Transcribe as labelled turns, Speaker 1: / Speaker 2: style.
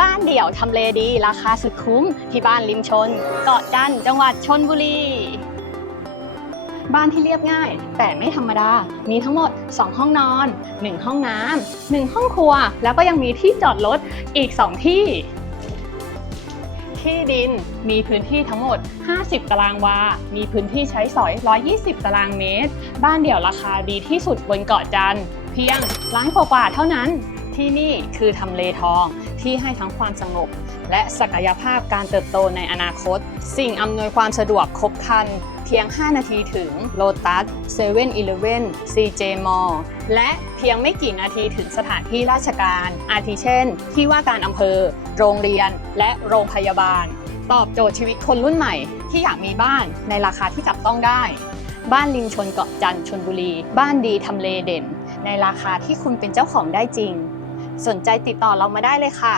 Speaker 1: บ้านเดี่ยวทำเลดี ราคาสุดคุ้ม ที่บ้านริมชน เกาะจันจังหวัดชนบุรี บ้านที่เรียบง่าย แต่ไม่ธรรมดา มีทั้งหมด 2 ห้องนอน 1 ห้องน้ำ1ห้องครัว แล้วก็ยังมีที่จอดรถอีก 2 ที่ ที่ดินมีพื้นที่ทั้งหมด 50 ตารางวา มีพื้นที่ใช้สอย 120 ตารางเมตร บ้านเดี่ยวราคาดีที่สุดบนเกาะจันเพียงล้านกว่าเท่านั้น ที่นี่คือทำเลทองที่ให้ทั้งความสงบ และศักยภาพการเติบโตในอนาคต สิ่งอำนวยความสะดวกครบครัน เพียง 5 นาทีถึง Lotus 7 e เ e ่ e อ CJ Mall และเพียงไม่กี่นาทีถึงสถานที่ราชการ อาทิเช่น ที่ว่าการอำเภอ โรงเรียน และโรงพยาบาล ตอบโจทย์ชีวิตคนรุ่นใหม่ ที่อยากมีบ้านในราคาที่จับต้องได้ บ้านริมชนเกาะจันทร์ชนบุรี บ้านดีทำเลเด่น ในราคาที่คุณเป็นเจ้าของได้จริง สนใจติดต่อเรามาได้เลยค่ะ